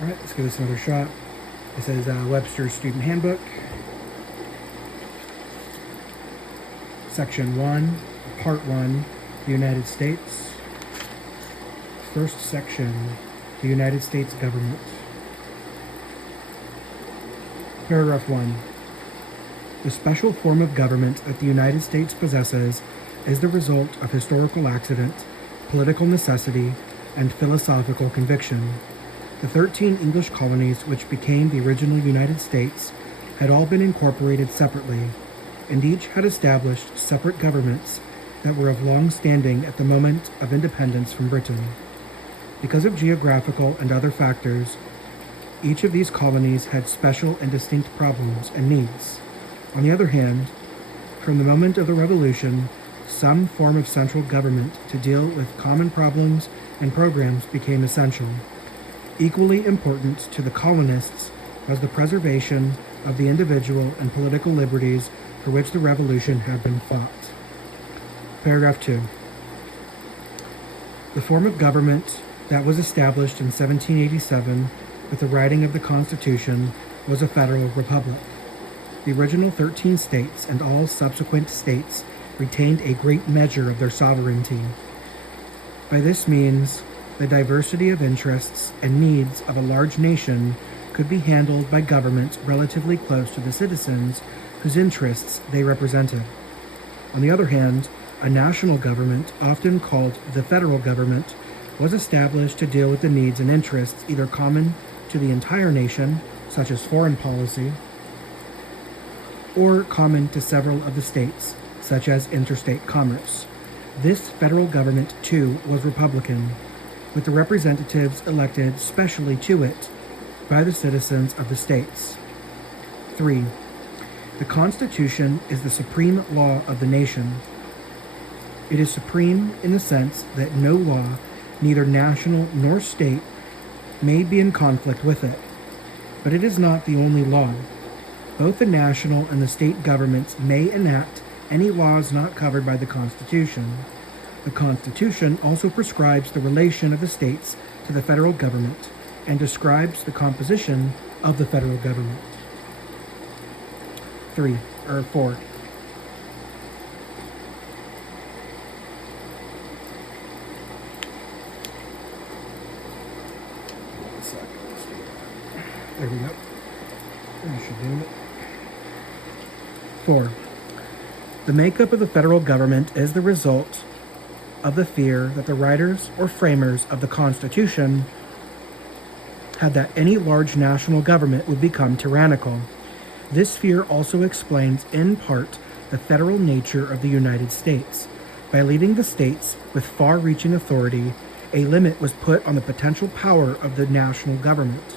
All right, let's give this another shot. This is Webster's Student Handbook, Section 1, Part 1, the United States. First section, the United States Government. Paragraph 1. The special form of government that the United States possesses is the result of historical accident, political necessity, and philosophical conviction. The 13 English colonies which became the original United States had all been incorporated separately, and each had established separate governments that were of long standing at the moment of independence from Britain. Because of geographical and other factors, each of these colonies had special and distinct problems and needs. On the other hand, from the moment of the Revolution, some form of central government to deal with common problems and programs became essential. Equally important to the colonists was the preservation of the individual and political liberties for which the Revolution had been fought. Paragraph 2. The form of government that was established in 1787 with the writing of the Constitution was a federal republic. The original 13 states and all subsequent states retained a great measure of their sovereignty. By this means, the diversity of interests and needs of a large nation could be handled by governments relatively close to the citizens whose interests they represented. On the other hand, a national government, often called the federal government, was established to deal with the needs and interests either common to the entire nation, such as foreign policy, or common to several of the states, such as interstate commerce. This federal government, too, was republican, with the representatives elected specially to it by the citizens of the states. 3. The Constitution is the supreme law of the nation. It is supreme in the sense that no law, neither national nor state, may be in conflict with it. But it is not the only law. Both the national and the state governments may enact any laws not covered by the Constitution. The Constitution also prescribes the relation of the states to the federal government and describes the composition of the federal government. 4. There we go. That should do it. 4. The makeup of the federal government is the result of the fear that the writers or framers of the Constitution had that any large national government would become tyrannical. This fear also explains, in part, the federal nature of the United States. By leaving the states with far-reaching authority, a limit was put on the potential power of the national government.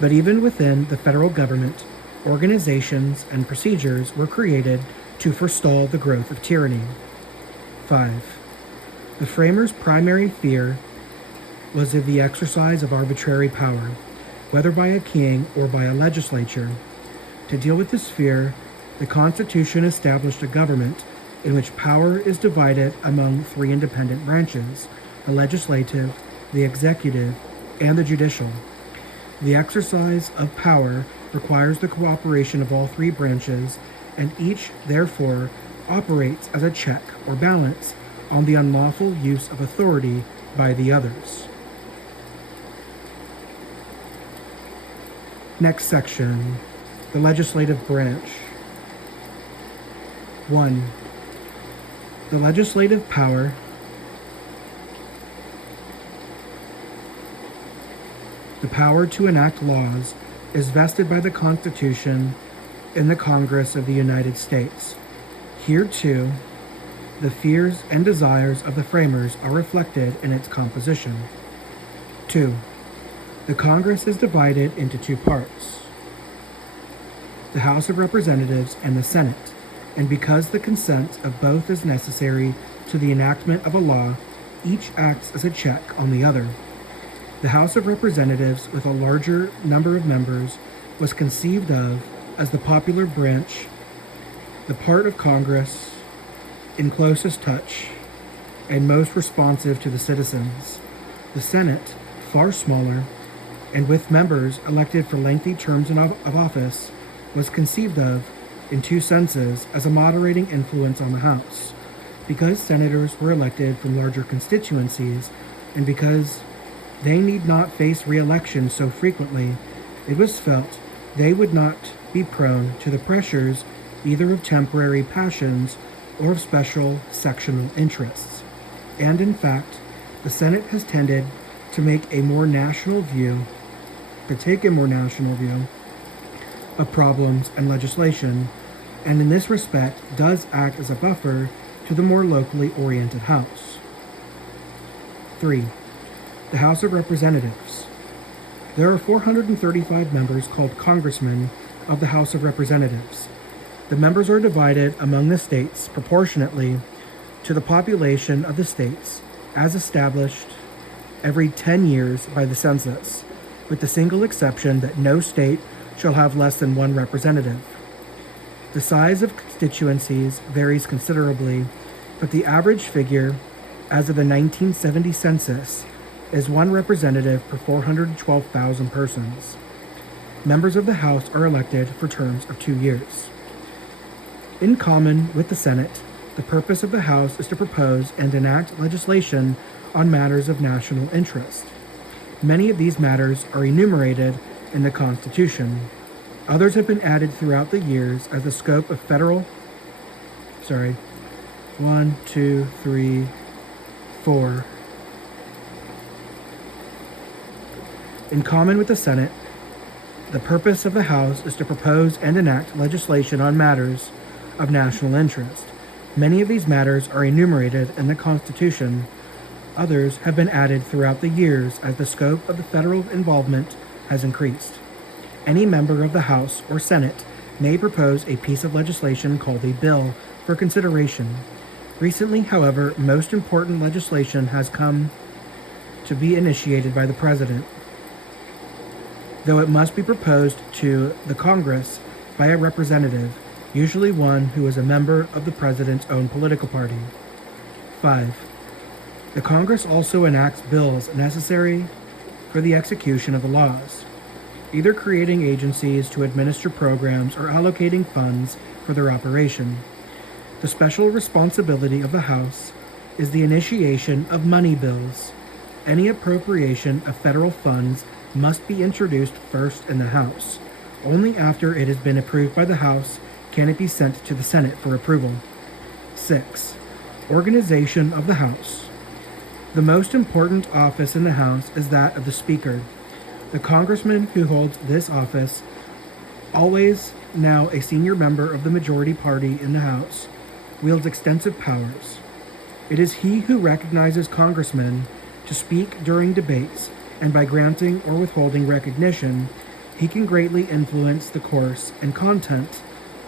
But even within the federal government, organizations and procedures were created to forestall the growth of tyranny. 5. The framers' primary fear was of the exercise of arbitrary power, whether by a king or by a legislature. To deal with this fear, the Constitution established a government in which power is divided among 3 independent branches: the legislative, the executive, and the judicial. The exercise of power requires the cooperation of all 3 branches, and each, therefore, operates as a check or balance on the unlawful use of authority by the others. Next section, the legislative branch. 1. The legislative power The power to enact laws is vested by the Constitution in the Congress of the United States. Here, too, the fears and desires of the framers are reflected in its composition. 2. The Congress is divided into 2 parts: the House of Representatives and the Senate, and because the consent of both is necessary to the enactment of a law, each acts as a check on the other. The House of Representatives, with a larger number of members, was conceived of as the popular branch, the part of Congress in closest touch and most responsive to the citizens. The Senate, far smaller, and with members elected for lengthy terms of office, was conceived of, in two senses, as a moderating influence on the House. Because senators were elected from larger constituencies, and because they need not face re-election so frequently, it was felt they would not be prone to the pressures either of temporary passions or of special sectional interests. And in fact, the Senate has tended to take a more national view of problems and legislation, and in this respect does act as a buffer to the more locally oriented House. 3. The House of Representatives. There are 435 members called Congressmen of the House of Representatives. The members are divided among the states proportionately to the population of the states as established every 10 years by the census, with the single exception that no state shall have less than one representative. The size of constituencies varies considerably, but the average figure as of the 1970 census is one representative per 412,000 persons. Members of the House are elected for terms of 2 years. In common with the Senate, the purpose of the House is to propose and enact legislation on matters of national interest. Many of these matters are enumerated in the Constitution. Others have been added throughout the years as the scope of federal. 4. In common with the Senate, the purpose of the House is to propose and enact legislation on matters of national interest. Many of these matters are enumerated in the Constitution. Others have been added throughout the years as the scope of the federal involvement has increased. Any member of the House or Senate may propose a piece of legislation called a bill for consideration. Recently, however, most important legislation has come to be initiated by the President, though it must be proposed to the Congress by a representative, usually one who is a member of the President's own political party. 5. The Congress also enacts bills necessary for the execution of the laws, either creating agencies to administer programs or allocating funds for their operation. The special responsibility of the House is the initiation of money bills. Any appropriation of federal funds must be introduced first in the House. Only after it has been approved by the House can it be sent to the Senate for approval. 6. Organization of the House. The most important office in the House is that of the Speaker. The congressman who holds this office, always now a senior member of the majority party in the House, wields extensive powers. It is he who recognizes congressmen to speak during debates, and by granting or withholding recognition, he can greatly influence the course and content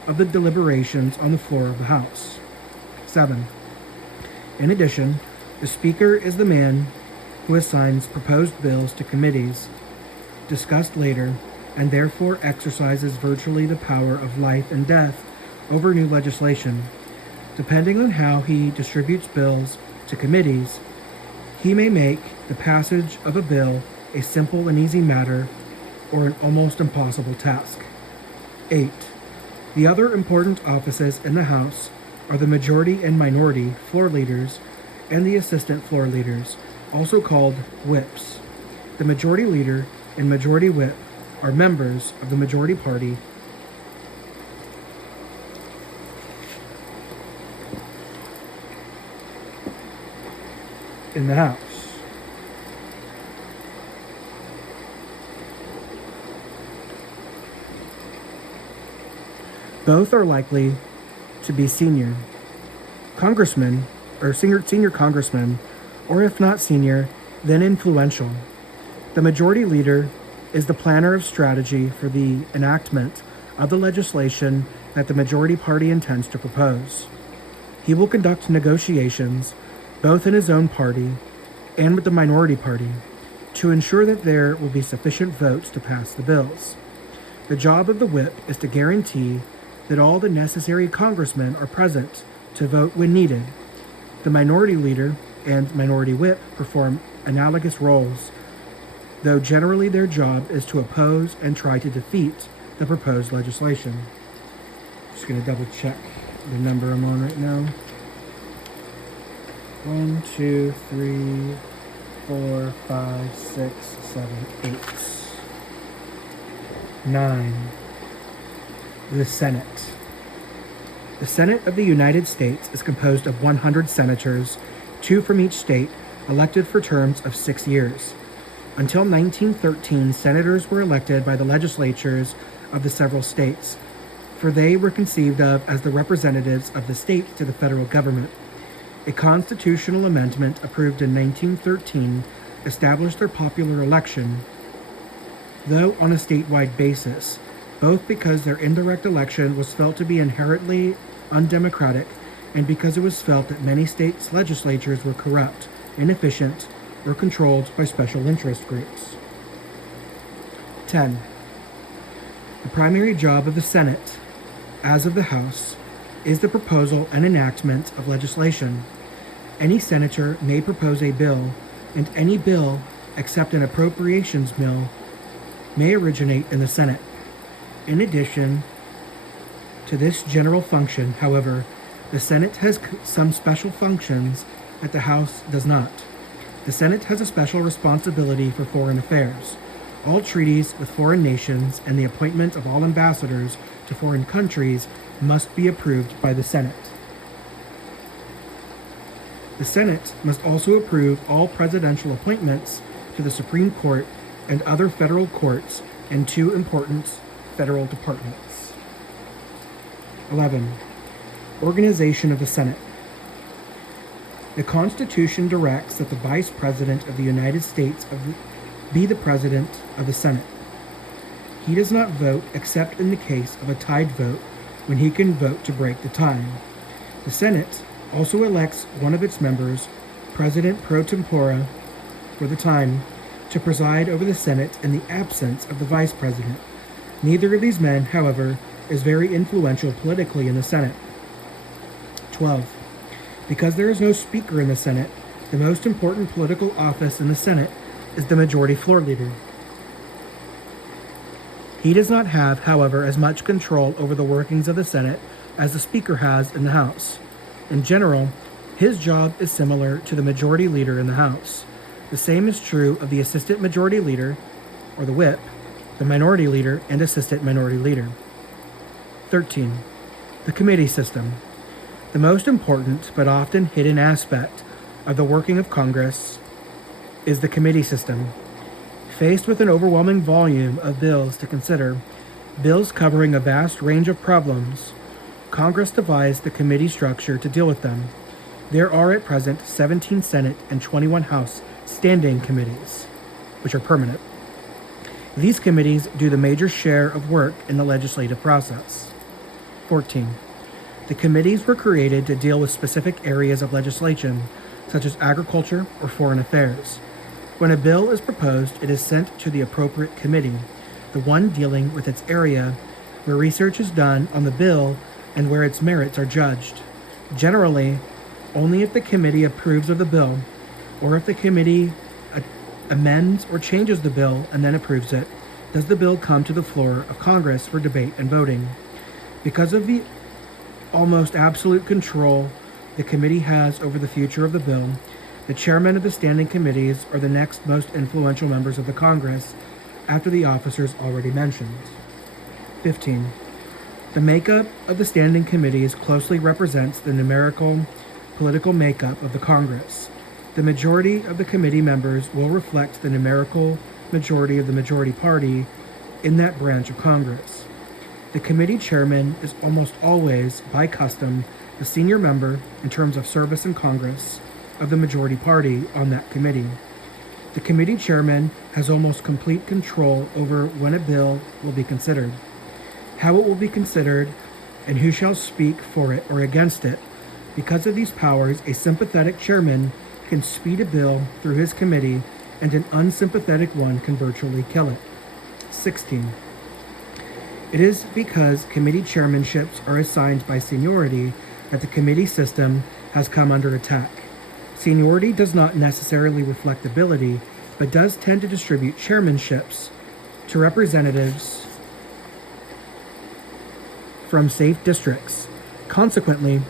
of the deliberations on the floor of the House. 7. In addition, the Speaker is the man who assigns proposed bills to committees, discussed later, and therefore exercises virtually the power of life and death over new legislation. Depending on how he distributes bills to committees, he may make the passage of a bill a simple and easy matter or an almost impossible task. 8. The other important offices in the House are the majority and minority floor leaders and the assistant floor leaders, also called whips. The majority leader and majority whip are members of the majority party in the House. Both are likely to be senior congressmen or senior congressmen, or if not senior, then influential. The majority leader is the planner of strategy for the enactment of the legislation that the majority party intends to propose. He will conduct negotiations both in his own party and with the minority party to ensure that there will be sufficient votes to pass the bills. The job of the whip is to guarantee that all the necessary congressmen are present to vote when needed. The minority leader and minority whip perform analogous roles, though generally their job is to oppose and try to defeat the proposed legislation. Just going to double check the number I'm on right now. 1, 2, 3, 4, 5, 6, 7, 8. 9. The Senate. The Senate of the United States is composed of 100 senators, 2 from each state, elected for terms of 6 years. Until 1913, senators were elected by the legislatures of the several states, for they were conceived of as the representatives of the state to the federal government. A constitutional amendment approved in 1913 established their popular election, though on a statewide basis, both because their indirect election was felt to be inherently undemocratic and because it was felt that many states' legislatures were corrupt, inefficient, or controlled by special interest groups. 10. The primary job of the Senate, as of the House, is the proposal and enactment of legislation. Any senator may propose a bill, and any bill, except an appropriations bill, may originate in the Senate. In addition to this general function, however, the Senate has some special functions that the House does not. The Senate has a special responsibility for foreign affairs. All treaties with foreign nations and the appointment of all ambassadors to foreign countries must be approved by the Senate. The Senate must also approve all presidential appointments to the Supreme Court and other federal courts and 2 important federal departments. 11. Organization of the Senate. The Constitution directs that the Vice President of the United States be the President of the Senate. He does not vote except in the case of a tied vote, when he can vote to break the tie. The Senate also elects one of its members, President pro tempore, for the time, to preside over the Senate in the absence of the Vice President. Neither of these men, however, is very influential politically in the Senate. 12. Because there is no Speaker in the Senate, the most important political office in the Senate is the Majority Floor Leader. He does not have, however, as much control over the workings of the Senate as the Speaker has in the House. In general, his job is similar to the Majority Leader in the House. The same is true of the Assistant Majority Leader, or the Whip, the Minority Leader, and Assistant Minority Leader. 13. The committee system. The most important but often hidden aspect of the working of Congress is the committee system. Faced with an overwhelming volume of bills to consider, bills covering a vast range of problems, Congress devised the committee structure to deal with them. There are at present 17 Senate and 21 House standing committees, which are permanent. These committees do the major share of work in the legislative process. 14. The committees were created to deal with specific areas of legislation, such as agriculture or foreign affairs. When a bill is proposed, it is sent to the appropriate committee, the one dealing with its area, where research is done on the bill and where its merits are judged. Generally, only if the committee approves of the bill, or if the committee amends or changes the bill and then approves it, does the bill come to the floor of Congress for debate and voting. Because of the almost absolute control the committee has over the future of the bill, the chairmen of the standing committees are the next most influential members of the Congress, after the officers already mentioned. 15. The makeup of the standing committees closely represents the numerical political makeup of the Congress. The majority of the committee members will reflect the numerical majority of the majority party in that branch of Congress. The committee chairman is almost always, by custom, the senior member in terms of service in Congress of the majority party on that committee. The committee chairman has almost complete control over when a bill will be considered, how it will be considered, and who shall speak for it or against it. Because of these powers, a sympathetic chairman can speed a bill through his committee, and an unsympathetic one can virtually kill it. 16. It is because committee chairmanships are assigned by seniority that the committee system has come under attack. Seniority does not necessarily reflect ability, but does tend to distribute chairmanships to representatives from safe districts. Consequently,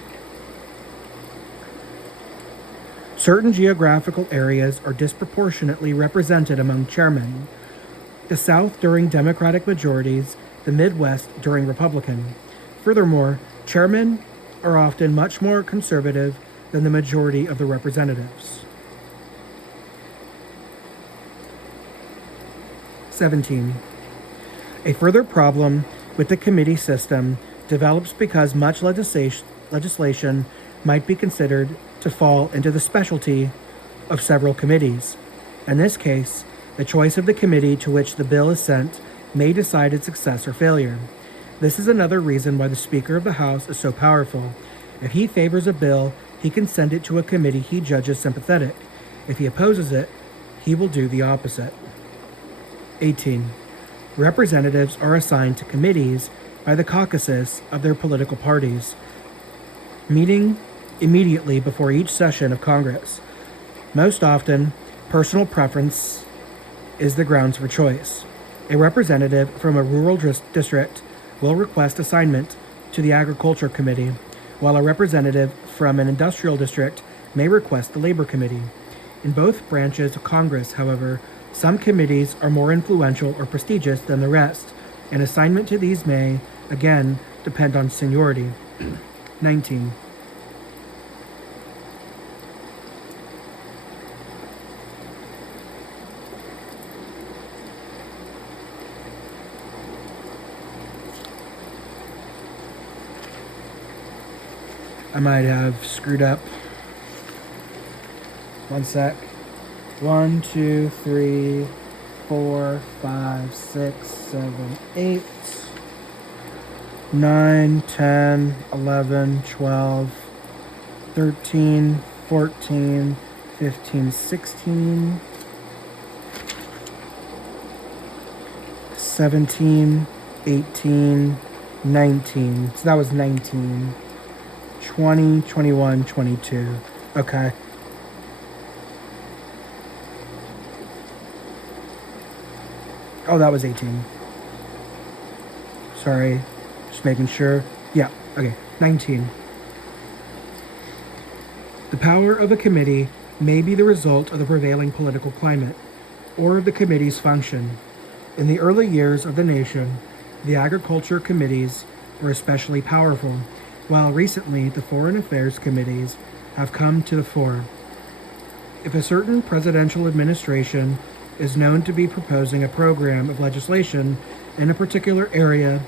certain geographical areas are disproportionately represented among chairmen. The South during Democratic majorities, the Midwest during Republican. Furthermore, chairmen are often much more conservative than the majority of the representatives. 17. A further problem with the committee system develops because much legislation might be considered to fall into the specialty of several committees. In this case, the choice of the committee to which the bill is sent may decide its success or failure. This is another reason why the Speaker of the House is so powerful. If he favors a bill, he can send it to a committee he judges sympathetic. If he opposes it, he will do the opposite. 18. Representatives are assigned to committees by the caucuses of their political parties, meeting immediately before each session of Congress. Most often, personal preference is the grounds for choice. A representative from a rural district will request assignment to the Agriculture Committee, while a representative from an industrial district may request the Labor Committee. In both branches of Congress, however, some committees are more influential or prestigious than the rest, and assignment to these may, again, depend on seniority. 19. I might have screwed up. One sec. 1, 2, 3, 4, 5, 6, 7, 8, 9, 10, 11, 12, 13, 14, 15, 16, 17, 18, 19. So that was 19. 20, 21, 22. Okay. Oh, that was 18. Sorry. Just making sure. Yeah, okay. 19. The power of a committee may be the result of the prevailing political climate or of the committee's function. In the early years of the nation, the agriculture committees were especially powerful, while recently the foreign affairs committees have come to the fore. If a certain presidential administration is known to be proposing a program of legislation in a particular area,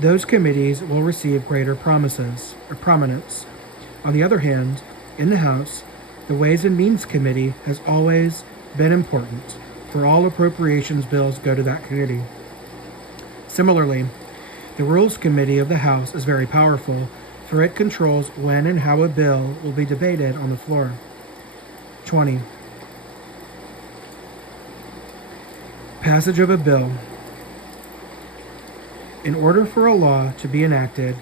those committees will receive greater prominence. On the other hand, in the House, the Ways and Means Committee has always been important, for all appropriations bills go to that committee. Similarly, the Rules Committee of the House is very powerful, for it controls when and how a bill will be debated on the floor. 20. Passage of a bill. In order for a law to be enacted,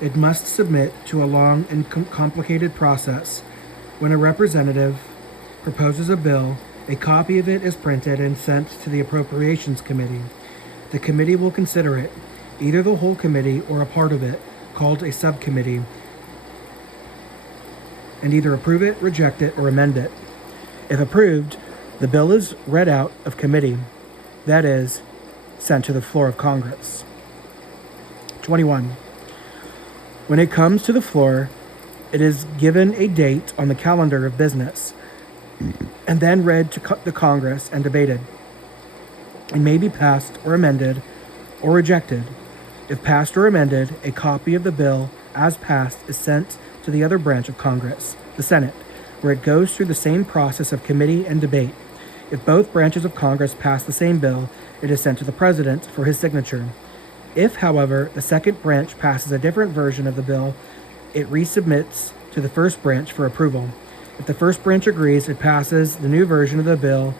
it must submit to a long and complicated process. When a representative proposes a bill, a copy of it is printed and sent to the Appropriations Committee. The committee will consider it, either the whole committee or a part of it, called a subcommittee, and either approve it, reject it, or amend it. If approved, the bill is read out of committee, that is, sent to the floor of Congress. 21. When it comes to the floor, it is given a date on the calendar of business, and then read to the Congress and debated. It may be passed or amended or rejected. If passed or amended, a copy of the bill as passed is sent to the other branch of Congress, the Senate, where it goes through the same process of committee and debate. If both branches of Congress pass the same bill, it is sent to the President for his signature. If, however, the second branch passes a different version of the bill, it resubmits to the first branch for approval. If the first branch agrees, it passes the new version of the bill,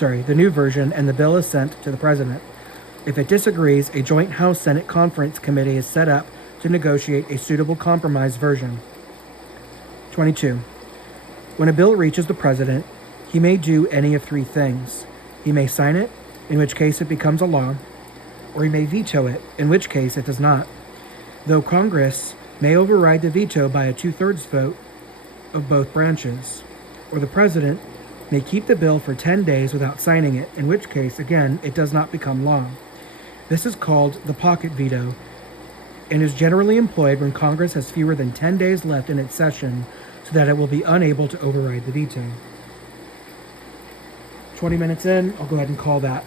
and the bill is sent to the President. If it disagrees, a joint House-Senate conference committee is set up to negotiate a suitable compromise version. 22. When a bill reaches the president, he may do any of three things. He may sign it, in which case it becomes a law, or he may veto it, in which case it does not. Though Congress may override the veto by a 2/3 vote of both branches, or the president may keep the bill for 10 days without signing it, in which case, again, it does not become law. This is called the pocket veto and is generally employed when Congress has fewer than 10 days left in its session so that it will be unable to override the veto. 20 minutes in, I'll go ahead and call that.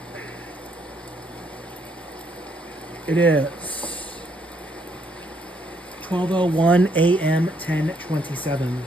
It is 12:01 a.m. 10:27.